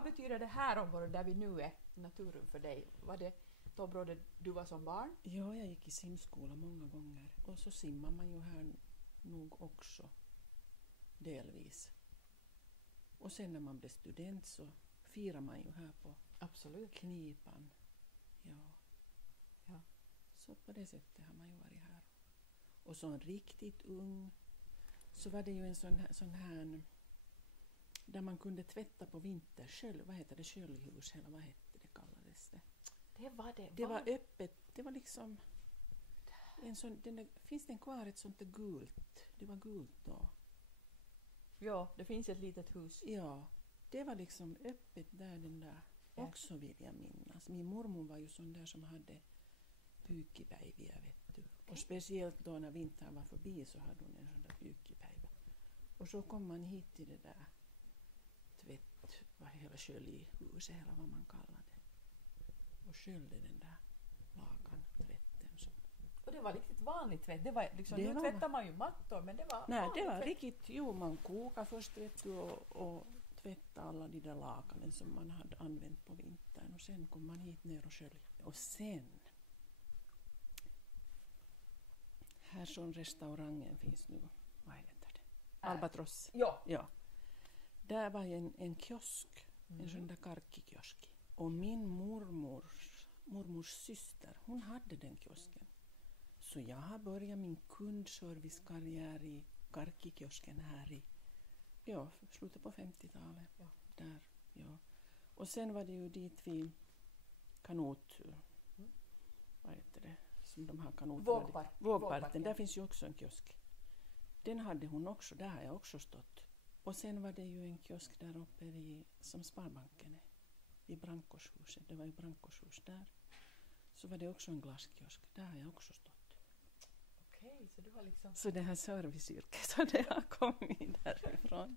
vad betyder det här området där vi nu är, Naturum, för dig? Var det ett område du var som barn? Ja, jag gick i simskola många gånger. Och så simmar man ju här nog också. Delvis. Och sen när man blev student så firar man ju här på Absolut. Knipan. Ja. Ja. Så på det sättet har man ju varit här. Och som riktigt ung så var det ju en sån här där man kunde tvätta på vinter. Vad heter det? Sköljhus eller vad hette det, kallades det? Det var öppet. Det var liksom en sån, finns det kvar ett sånt där gult? Det var gult då. Ja, det finns ett litet hus. Ja, det var liksom öppet där den där. Också vill jag minnas. Min mormor var ju sån där som hade pykipäiviä, vet du. Och speciellt då när vintern var förbi så hade hon en sån där pykipäivä. Och så kom man hit till det där hela sköljhuset eller vad man kallar det. Och sköljde den där tvätten. Så. Och det var riktigt vanligt tvätt. Det var liksom, det nu tvättar man ju mattor, men det var nej, det var tvätt. riktigt, man kokade först, vet du, och tvätta alla de där lakanen som man hade använt på vintern. Och sen kom man hit ner och skölja. Och sen här som restaurangen finns nu, vad heter det? Albatross. Ja. Där var en kiosk, en sån där karkkikiosk. Och min mormors syster, hon hade den kiosken. Så jag har börjat min kundservicekarriär i karkkikiosken här i slutet på 50-talet. Ja. Där, ja. Och sen var det ju dit vi vad heter det? Som de här kanoterna. Vågparten. Där finns ju också en kiosk. Den hade hon också, där har jag också stått. Och sen var det ju en kiosk där uppe som Sparbanken är. Vid Brankoshuset. Det var ju Brankoshus där. Så var det också en glaskiosk. Där har jag också stått. Okej, så du har liksom... Så det här serviceyrket, så det har kommit därifrån.